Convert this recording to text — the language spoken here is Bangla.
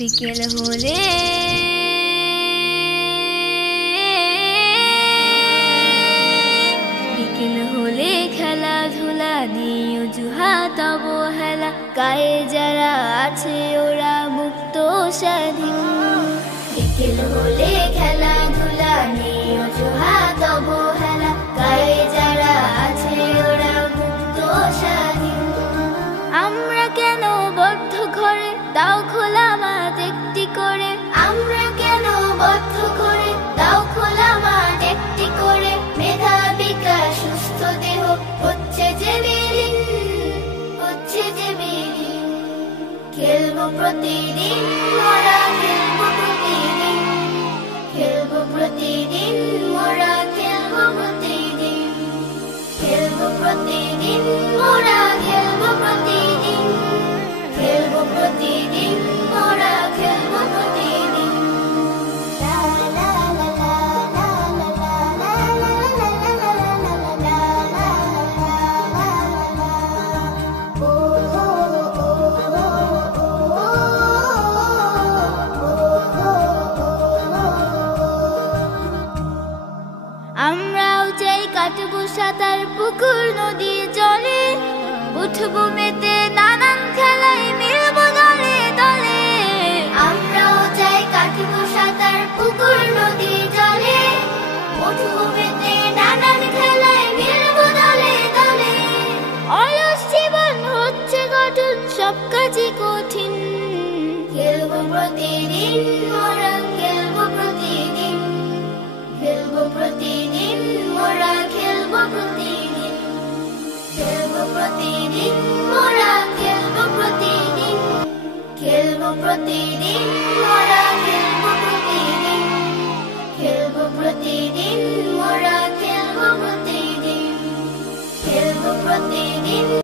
বিকেল হলে খেলাধুলা নিয়ে অজুহাত অবহেলা, গায়ে যারা আছে ওরা মুক্ত স্বাধীন। বিকেল হলে খেলাধুলা নিয়ে অজুহাত অবহেলা, গায়ে যারা আছে ওরা মুক্ত স্বাধীন। আমরা কেন বদ্ধ ঘরে, দাও খোলা মাঠ একটি করে। আমরা কেন বদ্ধ ঘরে, দাও খোলা মাঠ একটি করে। মেধা বিকাশ সুস্থ দেহ হচ্ছে যে বিলীন, হচ্ছে যে বিলীন। খেলবো প্রতিদিন মোরা, খেলবো প্রতিদিন, খেলবো প্রতিদিন মোরা, খেলবো প্রতিদিন, খেলবো প্রতিদিন মোরা, খেলবো প্রতিদিন, খেলবো প্রতিদিন মোরা, খেলবো প্রতিদিন। আমরাও চাই কাটবো সাঁতার পুকুর নদী জলে, উঠবো মেতে নানান খেলায় মিলবো দলে দলে। আমরাও চাই কাটবো সাঁতার পুকুর নদী জলে, উঠবো মেতে নানান খেলায় মিলবো দলে দলে। অলস জীবন হচ্ছে গঠন, সব কাজই কঠিন। খেলবো প্রতিদিন মোরা, খেলবো প্রতিদিন, খেলবো প্রতিদিন মোরা, খেলবো প্রতিদিন, খেলবো প্রতিদিন মোরা, খেলবো প্রতিদিন, খেলবো প্রতিদিন মোরা, খেলবো প্রতিদিন, খেলবো প্রতিদিন মোরা, খেলবো প্রতিদিন, খেলবো প্রতিদিন।